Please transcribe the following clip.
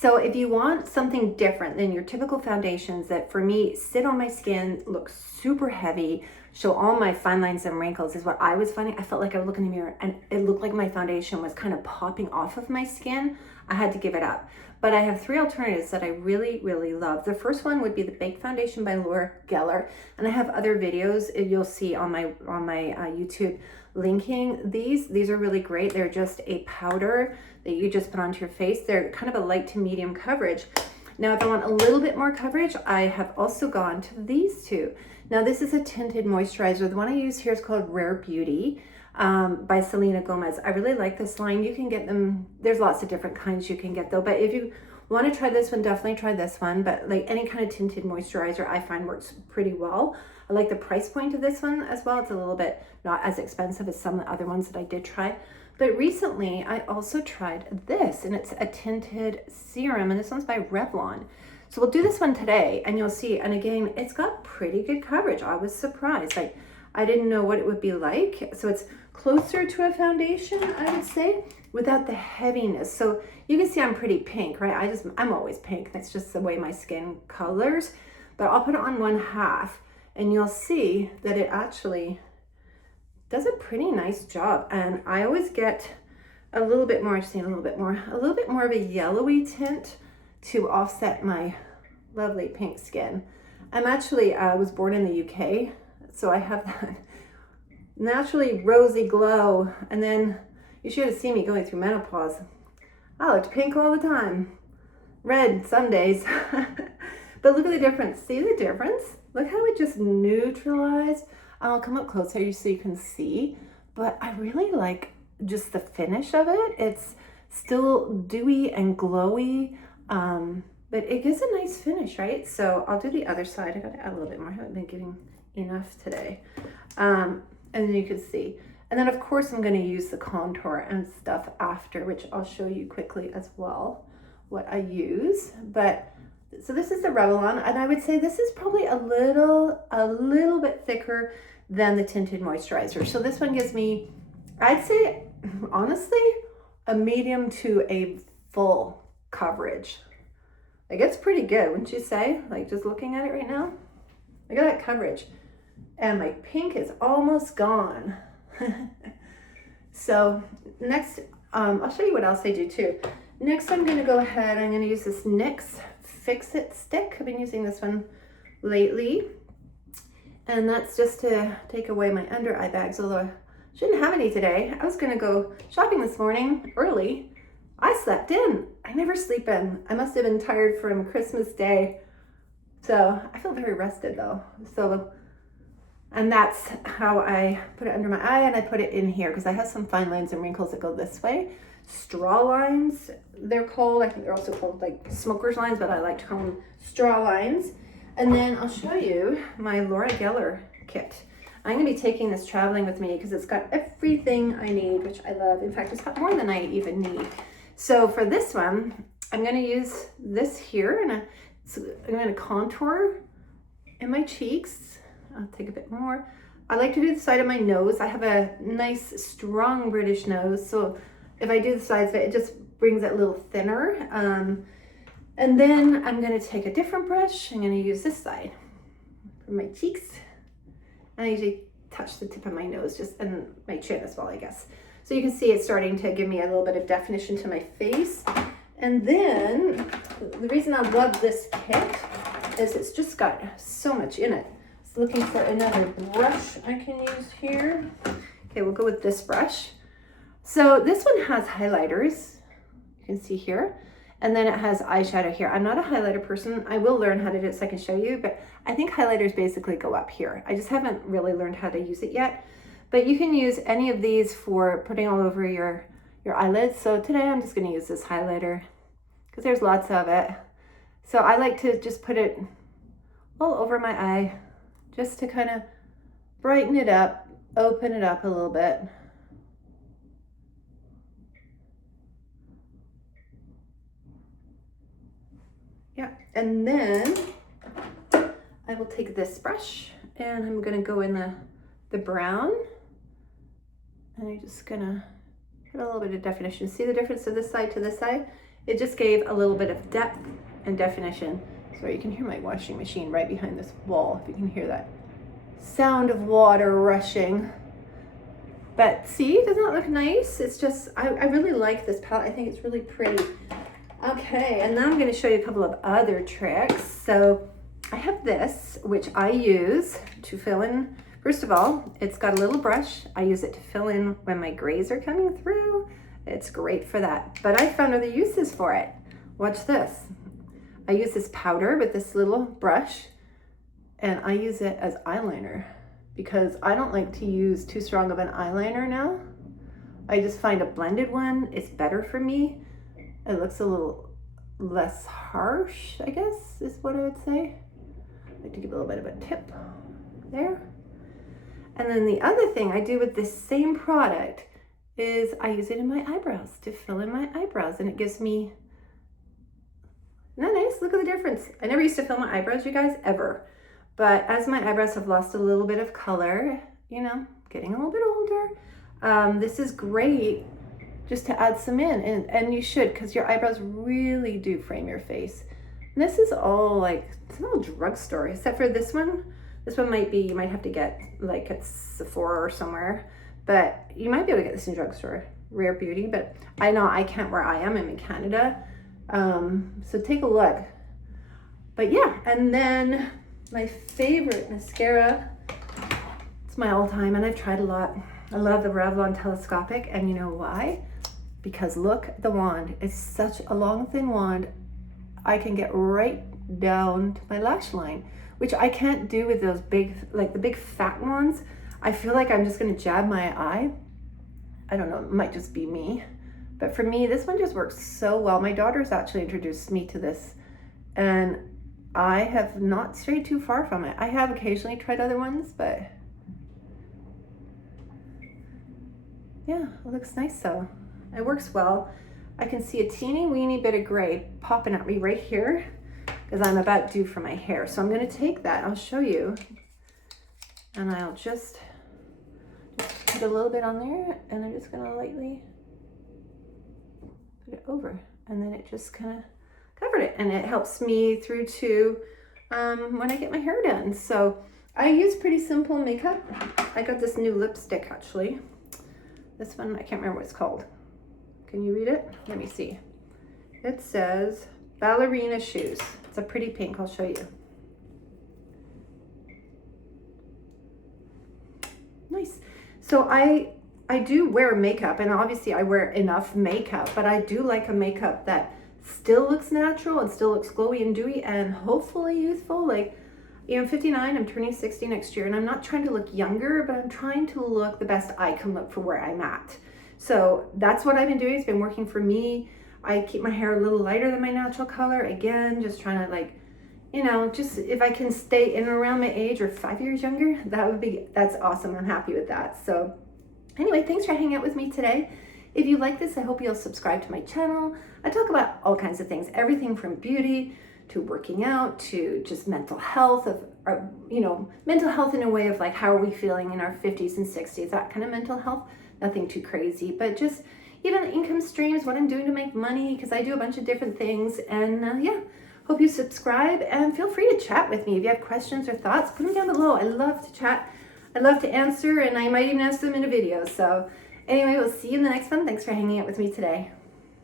So if you want something different than your typical foundations that for me sit on my skin, look super heavy, show all my fine lines and wrinkles is what I was finding. I felt like I would look in the mirror and it looked like my foundation was kind of popping off of my skin. I had to give it up. But I have 3 alternatives that I really, really love. The first one would be the Baked Foundation by Laura Geller. And I have other videos you'll see on my YouTube linking these. These are really great. They're just a powder that you just put onto your face. They're kind of a light to medium coverage. Now, if I want a little bit more coverage, I have also gone to these two. Now, this is a tinted moisturizer. The one I use here is called Rare Beauty by Selena Gomez. I really like this line. You can get them, there's lots of different kinds you can get though, but if you want to try this one, definitely try this one. But like any kind of tinted moisturizer I find works pretty well. I like the price point of this one as well. It's a little bit not as expensive as some of the other ones that I did try. But recently I also tried this, and it's a tinted serum, and this one's by Revlon. So we'll do this one today and you'll see. And again, it's got pretty good coverage. I was surprised. Like, I didn't know what it would be like. So it's closer to a foundation, I would say, without the heaviness. So you can see I'm pretty pink, right? I'm always pink. That's just the way my skin colors. But I'll put it on 1/2 and you'll see that it actually does a pretty nice job. And I always get a little bit more, just need a little bit more of a yellowy tint to offset my lovely pink skin. I'm actually, was born in the UK, so I have that naturally rosy glow. And then you should have seen me going through menopause. I looked pink all the time. Red some days. But look at the difference. See the difference? Look how it just neutralized. I'll come up closer so you can see. But I really like just the finish of it. It's still dewy and glowy, but it gives a nice finish, right? So I'll do the other side. I gotta add a little bit more. I haven't been getting enough today. And then you can see. And then of course I'm gonna use the contour and stuff after, which I'll show you quickly as well, what I use. But so this is the Revlon, and I would say this is probably a little bit thicker than the tinted moisturizer. So this one gives me, I'd say, honestly, a medium to a full coverage. Like, it's pretty good, wouldn't you say? Like, just looking at it right now, look at that coverage. And my pink is almost gone. So next, I'll show you what else I do too. Next, I'm gonna go ahead, I'm gonna use this NYX Fix It stick. I've been using this one lately. And that's just to take away my under eye bags, although I shouldn't have any today. I was gonna go shopping this morning early. I slept in. I never sleep in. I must have been tired from Christmas Day. So I feel very rested though. So, and that's how I put it under my eye, and I put it in here because I have some fine lines and wrinkles that go this way. Straw lines, they're called. I think they're also called like smoker's lines, but I like to call them straw lines. And then I'll show you my Laura Geller kit. I'm gonna be taking this traveling with me because it's got everything I need, which I love. In fact, it's got more than I even need. So for this one, I'm gonna use this here, and I'm gonna contour in my cheeks. I'll take a bit more. I like to do the side of my nose. I have a nice, strong British nose, so if I do the sides of it, it just brings it a little thinner. And then I'm gonna take a different brush. I'm gonna use this side for my cheeks. And I usually touch the tip of my nose, just, and my chin as well, I guess. So you can see it's starting to give me a little bit of definition to my face. And then the reason I love this kit is it's just got so much in it. So looking for another brush I can use here. Okay, we'll go with this brush. So this one has highlighters, you can see here, and then it has eyeshadow here. I'm not a highlighter person. I will learn how to do it so I can show you, but I think highlighters basically go up here. I just haven't really learned how to use it yet, but you can use any of these for putting all over your eyelids. So today I'm just gonna use this highlighter because there's lots of it. So I like to just put it all over my eye just to kind of brighten it up, open it up a little bit. Yeah, and then I will take this brush and I'm gonna go in the brown, and I'm just gonna put a little bit of definition. See the difference of this side to this side? It just gave a little bit of depth and definition. So you can hear my washing machine right behind this wall, if you can hear that sound of water rushing. But see, doesn't that look nice? It's just, I really like this palette. I think it's really pretty. Okay, and now I'm gonna show you a couple of other tricks. So I have this, which I use to fill in. First of all, it's got a little brush. I use it to fill in when my grays are coming through. It's great for that. But I found other uses for it. Watch this. I use this powder with this little brush, and I use it as eyeliner because I don't like to use too strong of an eyeliner now. I just find a blended one is better for me. It looks a little less harsh, I guess, is what I would say. I like to give a little bit of a tip there. And then the other thing I do with this same product is I use it in my eyebrows to fill in my eyebrows, and it gives me, isn't that nice? Look at the difference. I never used to fill my eyebrows, you guys, ever. But as my eyebrows have lost a little bit of color, you know, getting a little bit older, this is great just to add some in, and you should, because your eyebrows really do frame your face. And this is all like, it's an old drugstore, except for this one. This one might be, you might have to get like at Sephora or somewhere, but you might be able to get this in drugstore, Rare Beauty, but I know I can't where I am, I'm in Canada. So take a look. But yeah, and then my favorite mascara, it's my all-time, and I've tried a lot. I love the Revlon Telescopic, and you know why? Because look, the wand is such a long, thin wand. I can get right down to my lash line, which I can't do with those big, like the big fat ones. I feel like I'm just gonna jab my eye. I don't know, it might just be me. But for me, this one just works so well. My daughter's actually introduced me to this, and I have not strayed too far from it. I have occasionally tried other ones, but yeah, it looks nice though. It works well. I can see a teeny weeny bit of gray popping at me right here because I'm about due for my hair. So I'm gonna take that, I'll show you, and I'll just put a little bit on there, and I'm just gonna lightly put it over, and then it just kind of covered it, and it helps me through to when I get my hair done. So I use pretty simple makeup. I got this new lipstick actually. This one, I can't remember what it's called. Can you read it? Let me see. It says Ballerina Shoes. It's a pretty pink, I'll show you. Nice. So I do wear makeup, and obviously I wear enough makeup, but I do like a makeup that still looks natural and still looks glowy and dewy and hopefully youthful. Like, you know, I'm 59, I'm turning 60 next year, and I'm not trying to look younger, but I'm trying to look the best I can look for where I'm at. So that's what I've been doing. It's been working for me. I keep my hair a little lighter than my natural color. Again, just trying to, like, you know, just if I can stay in and around my age or 5 years younger, that's awesome. I'm happy with that. So anyway, thanks for hanging out with me today. If you like this, I hope you'll subscribe to my channel. I talk about all kinds of things, everything from beauty to working out to just mental health, you know, mental health in a way of like, how are we feeling in our 50s and 60s, that kind of mental health. Nothing too crazy, but just even income streams, what I'm doing to make money, because I do a bunch of different things. And yeah, hope you subscribe, and feel free to chat with me. If you have questions or thoughts, put them down below. I love to chat. I love to answer, and I might even answer them in a video. So anyway, we'll see you in the next one. Thanks for hanging out with me today.